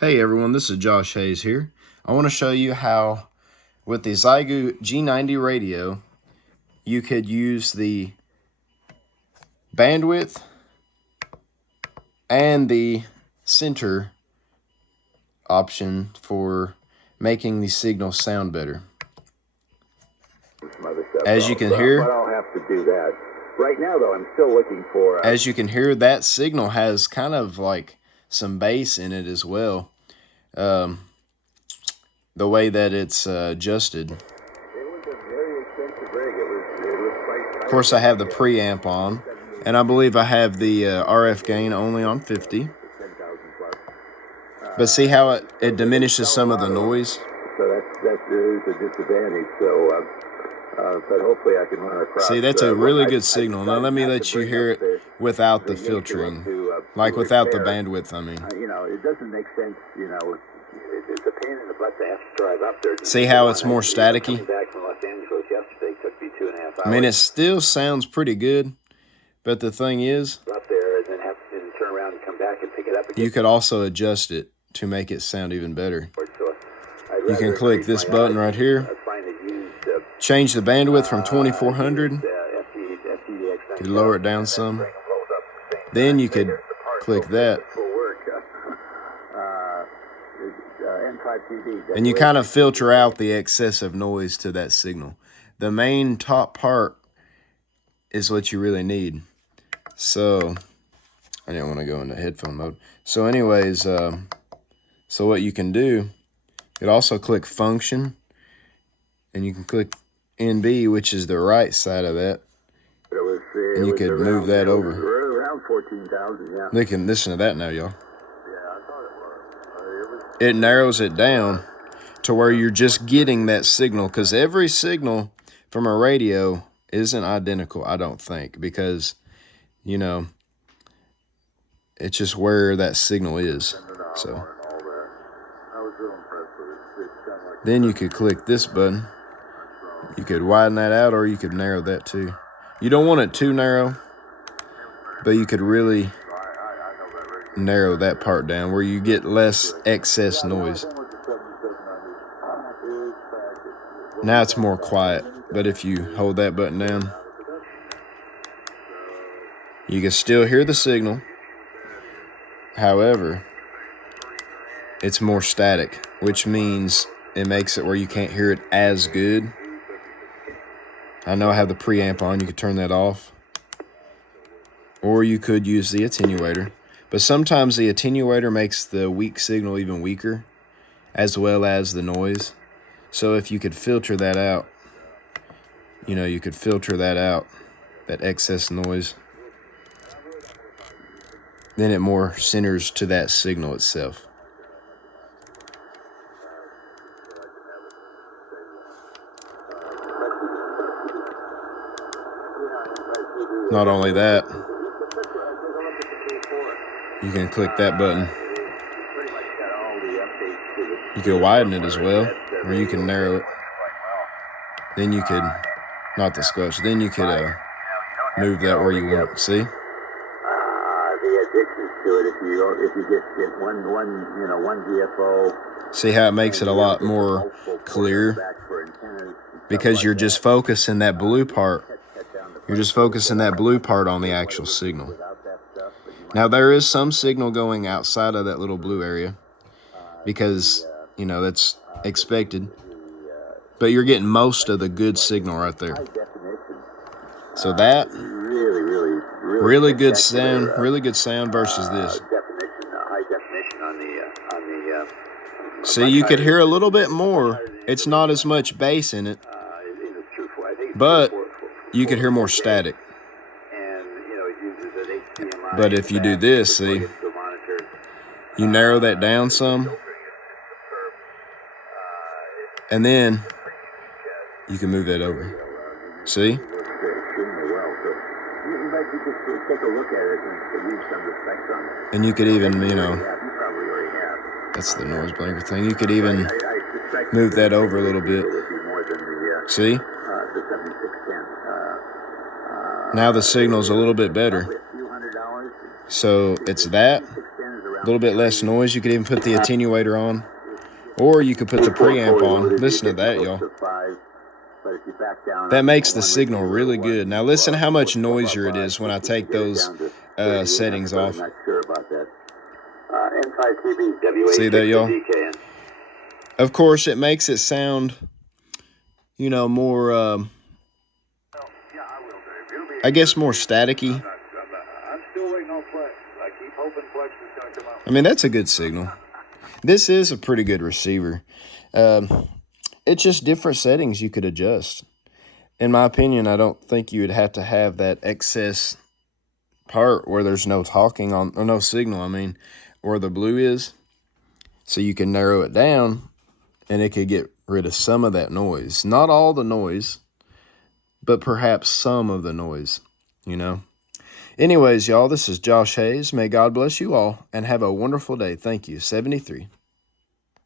Hey everyone, this is Josh Hayes here. I want to show you how with the Xiegu G90 radio you could use the bandwidth and the center option for making the signal sound better. As you can hear, but I'll have to do that. Right now though, I'm still looking for as you can hear, that signal has kind of like some bass in it as well. The way that it's adjusted. It was a very expensive rig. It was priced. Of course, I have the preamp on, and I believe I have the RF gain only on 50. But see how it diminishes some of the noise? So that is a disadvantage. So, but hopefully I can run across. See, that's a really good signal. Now let me let you hear it without the filtering, like without the bandwidth, I mean. It doesn't make sense, it's a pain in the butt to have to drive up there. See how it's more staticky? Back from Los Angeles yesterday took me 2.5 hours. I mean, it still sounds pretty good, but the thing is, up there and then have to turn around and come back and pick it up again. You could also adjust it to make it sound even better. You can click this button right here, change the bandwidth from 2400, you lower it down some, then you could click that, and you kind of filter out the excessive noise to that signal. The main top part is what you really need. So I didn't want to go into headphone mode. So anyways, so what you can do, you could also click function, and you can click NB, which is the right side of that, and you could move that over. Around 14,000, yeah. You can listen to that now, y'all. It narrows it down to where you're just getting that signal, because every signal from a radio isn't identical, I don't think, because, it's just where that signal is. So then you could click this button. You could widen that out, or you could narrow that too. You don't want it too narrow, but you could really narrow that part down where you get less excess noise. Now it's more quiet, but if you hold that button down, you can still hear the signal. However, it's more static, which means it makes it where you can't hear it as good. I know I have the preamp on. You could turn that off. Or you could use the attenuator. But sometimes the attenuator makes the weak signal even weaker, as well as the noise. So if you could filter that out, you could filter that out, that excess noise. Then it more centers to that signal itself. Not only that, you can click that button. You can widen it as well, or you can narrow it. Then you could, not the squelch, then you could move that where you want. See? The addictions to it, if you just get one GFO. See how it makes it a lot more clear? Because you're just focusing that blue part. You're just focusing that blue part on the actual signal. Now there is some signal going outside of that little blue area, because, that's expected. But you're getting most of the good signal right there. So that, really good sound versus this. See, you could hear a little bit more. It's not as much bass in it, but you could hear more static. But if you do this, see, you narrow that down some, and then you can move that over. See? And you could even, that's the noise blanker thing. You could even move that over a little bit. See? Now the signal's a little bit better. So it's that, A little bit less noise. You could even put the attenuator on. Or you could put the preamp on. Listen to that, y'all. That makes the signal really good. Now listen how much noisier it is when I take those settings off. See that, y'all? Of course, it makes it sound, you know, more, I guess more staticky. I mean, that's a good signal. This is a pretty good receiver. It's just different settings you could adjust. In my opinion, I don't think you would have to have that excess part where there's no talking on, or no signal, I mean, where the blue is. So you can narrow it down and it could get rid of some of that noise. Not all the noise, but perhaps some of the noise, you know. Anyways, y'all, this is Josh Hayes. May God bless you all and have a wonderful day. Thank you. 73.